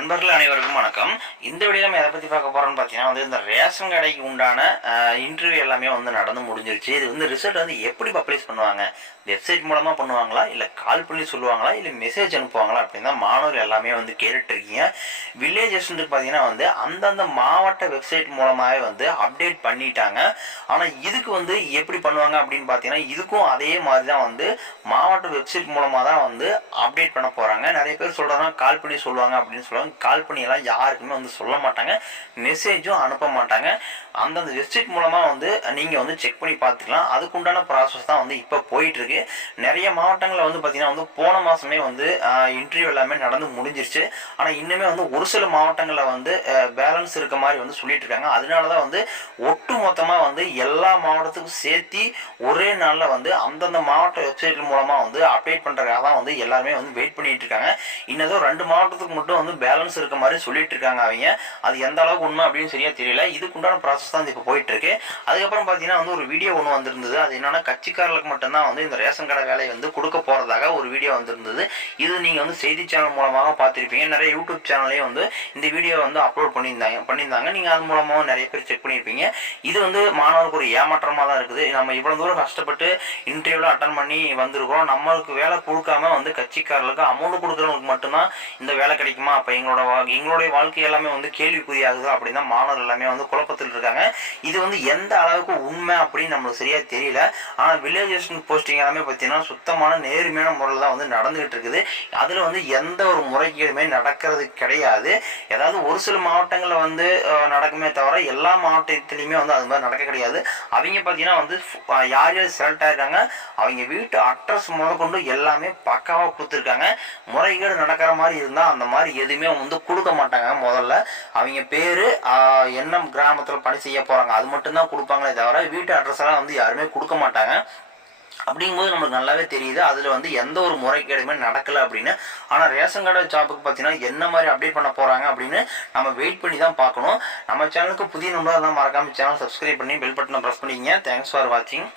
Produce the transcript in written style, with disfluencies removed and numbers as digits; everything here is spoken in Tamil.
நண்பர்கள் அனைவருக்கும் வணக்கம். இந்த வீடியோ நம்ம எதை பற்றி பார்க்க போகிறோம்னு பார்த்தீங்கன்னா இந்த ரேஷன் கடைக்கு உண்டான இன்டர்வியூ எல்லாமே நடந்து முடிஞ்சிருச்சு. இது ரிசல்ட் எப்படி பப்ளிஷ் பண்ணுவாங்க, வெப்சைட் மூலமாக பண்ணுவாங்களா, இல்லை கால் பண்ணி சொல்லுவாங்களா, இல்லை மெசேஜ் அனுப்புவாங்களா அப்படின்னு தான் மாணவர்கள் எல்லாமே கேட்டுட்ருக்கீங்க. வில்லேஜஸ்ன்னு பார்த்தீங்கன்னா அந்தந்த மாவட்ட வெப்சைட் மூலமாகவே அப்டேட் பண்ணிட்டாங்க. ஆனால் இதுக்கு எப்படி பண்ணுவாங்க அப்படின்னு பார்த்தீங்கன்னா இதுக்கும் அதே மாதிரி தான் மாவட்ட வெப்சைட் மூலமாக தான் அப்டேட் பண்ண போகிறாங்க. நிறைய பேர் சொல்கிறாங்க கால் பண்ணி சொல்லுவாங்க அப்படின்னு சொல்லுவாங்க. கால் பண்ணியெல்லாம் யாருக்குமே சொல்ல மாட்டாங்க, மெசேஜும் அனுப்ப மாட்டாங்க. அந்தந்த வெப்சைட் மூலமாக நீங்கள் செக் பண்ணி பார்த்துக்கலாம். அதுக்குண்டான ப்ராசஸ் தான் இப்போ போயிட்டுருக்கு. நிறைய மாவட்டங்களில் பார்த்தீங்கன்னா போன மாதமே இன்டர்வியூ எல்லாமே நடந்து முடிஞ்சிருச்சு. ஆனால் இன்னுமே ஒரு சில மாவட்டங்களில் பேலன்ஸ் இருக்க மாதிரி சொல்லிட்டு இருக்காங்க. அதனால தான் ஒட்டு மொத்தமாக எல்லா மாவட்டத்துக்கும் சேர்த்து ஒரே நாளில் அந்தந்த மாவட்ட வெப்சைட் மூலமாக அப்டேட் பண்ணுறதுக்காக தான் எல்லாருமே வெயிட் பண்ணிட்டு இருக்காங்க. இன்னதோ 2 மாவட்டத்துக்கு மட்டும் பேலன்ஸ் இருக்க மாதிரி சொல்லிட்டு இருக்காங்க. அவங்க அது எந்த அளவுக்கு உண்மை அப்படின்னு சரியா தெரியல. இதுக்குண்டான ப்ராசஸ் தான் இப்போ போயிட்டு இருக்கு. அதுக்கப்புறம் பார்த்தீங்கன்னா ஒரு வீடியோ ஒன்று வந்திருந்தது. அது என்னன்னா கட்சிக்காரர்களுக்கு மட்டும்தான் இந்த ரேஷன் கடை வேலை கொடுக்க போறதாக ஒரு வீடியோ வந்திருந்தது. இது நீங்க செய்தி சேனல் மூலமாக பார்த்திருப்பீங்க. நிறைய யூடியூப் சேனல்லையும் இந்த வீடியோ அப்லோட் பண்ணியிருந்தாங்க. நீங்க அது மூலமாக நிறைய பேர் செக் பண்ணியிருப்பீங்க. இது மாணவருக்கு ஒரு ஏமாற்றமா தான் இருக்குது. நம்ம இவ்வளவு தூரம் கஷ்டப்பட்டு இன்டர்வியூல அட்டன் பண்ணி வந்திருக்கிறோம். நம்மளுக்கு வேலை கொடுக்காம கட்சிக்காரர்களுக்கு அமௌண்ட் கொடுக்குறவங்களுக்கு மட்டும்தான் இந்த வேலை கிடைக்குமா, அப்ப எங்களுடைய வாழ்க்கை எல்லாமே கேள்விக்குறியாகுது அப்படின்னு தான் மாணவர்கள் எல்லாமே குழப்பத்தில் இருக்காங்க. இது எந்த அளவுக்கு உண்மை அப்படின்னு நம்மளுக்கு சரியா தெரியல. ஆனா வில்லேஜ் போஸ்டிங் எல்லாமே பார்த்தீங்கன்னா சுத்தமான நேர்மையான முறையில் தான் நடந்துகிட்டு இருக்குது. அதுல எந்த ஒரு முறைகேடுமே நடக்கிறது கிடையாது. ஏதாவது ஒரு சில மாவட்டங்கள்ல நடக்குமே தவிர எல்லா மாவட்டத்திலையுமே அது மாதிரி நடக்க கிடையாது. அவங்க பார்த்தீங்கன்னா யார் யார் செலக்ட் ஆயிருக்காங்க, அவங்க வீட்டு அட்ரஸ் முதற்கொண்டு எல்லாமே பக்காவா கொடுத்துருக்காங்க. முறைகேடு நடக்கிற மாதிரி இருந்தா அந்த மாதிரி எதுவுமே கொடுக்க மாட்டாங்க. முதல்ல அவங்க பேரு என்ன கிராமத்தில் பணி செய்ய போறாங்க அது மட்டும்தான் கொடுப்பாங்களே தவிர வீட்டு அட்ரஸ் எல்லாம் யாருமே கொடுக்க மாட்டாங்க. அப்படிங்கும்போது நம்மளுக்கு நல்லாவே தெரியுது அதுல எந்த ஒரு முறைகேடுமே நடக்கல அப்படின்னு. ஆனா ரேஷன் கடை ஜாபுக்கு பார்த்தீங்கன்னா என்ன மாதிரி அப்டேட் பண்ண போறாங்க அப்படின்னு நம்ம வெயிட் பண்ணி தான் பார்க்கணும். நம்ம சேனலுக்கு புதிய நம்பர் தான் மறக்காம சேனல் சப்ஸ்கிரைப் பண்ணி பெல் பட்டனை ப்ரெஸ் பண்ணிக்கங்க. தேங்க்ஸ் ஃபார் வாட்சிங்.